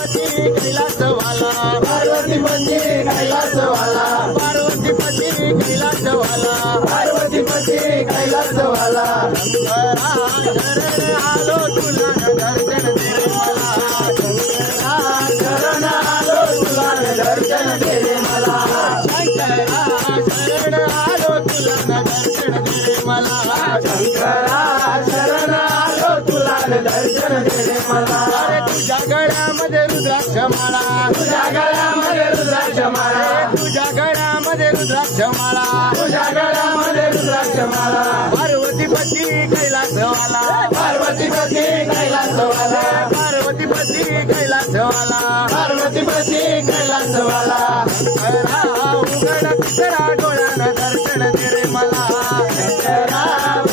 पार्वतीपती कैलासवाला पार्वतीपती कैलासवाला पार्वतीपती कैलासवाला पार्वतीपती कैलासवाला शंकरा शरण आलो तुला दर्शन दे मला शंकरा शरण आलो तुला दर्शन दे मला शंकरा शरण आलो तुला दर्शन दे मला शंकरा शरण आलो तुला दर्शन दे मला अरे तुझ्या गळ्यामध्ये रुद्राक्ष माळा तुझ्या गळ्यामध्ये रुद्राक्ष माळा तुझ्या गळ्यामध्ये रुद्राक्ष माळा तुझ्या गळ्यामध्ये रुद्राक्ष माळा पार्वतीपती कैलासवाला पार्वतीपती कैलासवाला पार्वतीपती कैलासवाला पार्वतीपती कैलासवाला शंकरा उघड तिसरा डोळ्यानं दर्शन दे रे मला शंकरा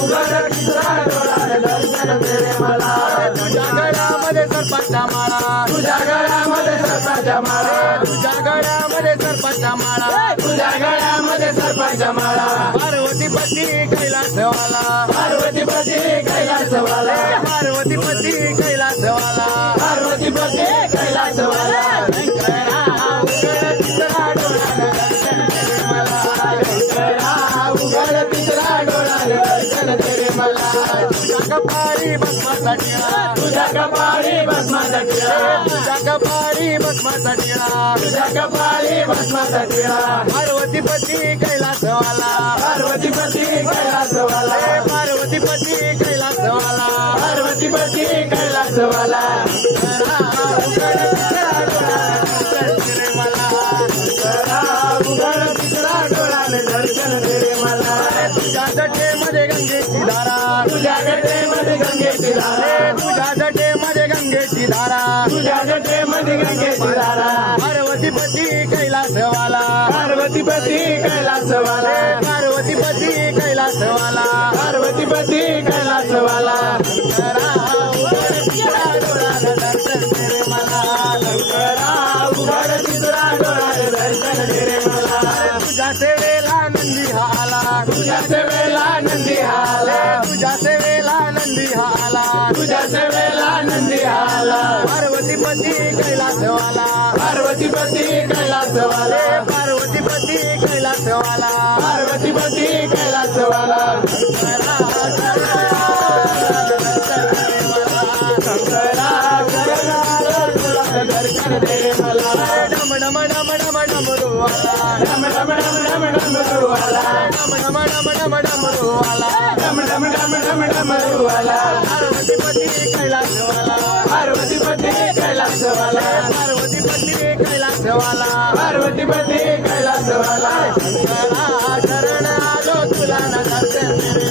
उघड तिसरा डोळ्यानं दर्शन दे रे मला तुझ्या गळ्यामध्ये सर्पाचा माळा तुझ्या गळ्यामध्ये सर्पाच्या माळा तुझ्या गळ्यामध्ये सर्पाचा माळा तुझ्या गळ्यामध्ये सर्पाच्या माळा पार्वतीपती कैलासवाला पार्वतीपती कैलासवाला पार्वतीपती कैलासवाला पार्वतीपती कैलासवाला शंकरा उघड तिसरा डोळ्यानं दर्शन दे रे मला शंकरा उघड तिसरा डोळ्यानं दर्शन दे रे मला तुझ्या कपाळी भस्माचा टिळा तुझ्या कपाळी भस्माचा टिळा तुझ्या कपाळी भस्माचा टिळा तुझ्या कपाळी भस्माचा टिळा पार्वतीपती कैलासवाला पार्वतीपती कैलासवाला पार्वतीपती कैलासवाला पार्वतीपती कैलासवाला शंकरा उघड तिसरा डोळ्यानं दर्शन दे रे मला शंकरा उघड तिसरा डोळ्यानं दर्शन दे रे मला तुझ्या जटेमध्ये गंगेची धारा तुझ्या गटेमध्ये गंगेची धारा तुझ्या जटेमध्ये गंगेची धारा तुझ्या गटेमध्ये गंगेची धारा पार्वतीपती कैलासवाला पार्वतीपती कैलासवाला पार्वतीपती कैलासवाला पार्वतीपती कैलासवाला शंकरा उघड तिसरा डोळ्यानं दर्शन दे रे मला शंकरा उघड तिसरा डोळ्यानं दर्शन दे रे मला तुझ्या सेवेला नंदी हा आला तुझ्या सेवेला नंदी आला तुझ्या सेवेला नंदी हा आला तुझ्या सेवेला नंदी आला पार्वतीपती कैलासवाला पार्वतीपती कैलासवाला पार्वतीपती कैलासवाला पार्वतीपती कैलासवाला शंकरा शंकरा शरण आलो तुला दर्शन दे रे मला डम डम डम डम डमरूवाला डम डम डम डम डमरूवाला डम डम डम डम डमरूवाला डम डम डम डम डमरूवाला पार्वतीपती कैलासवाला पार्वतीपती कैलासवाला पार्वतीपती कैलासवाला पार्वतीपती कैलासवाला शंकरा शरण आलो तुला दर्शन दे रे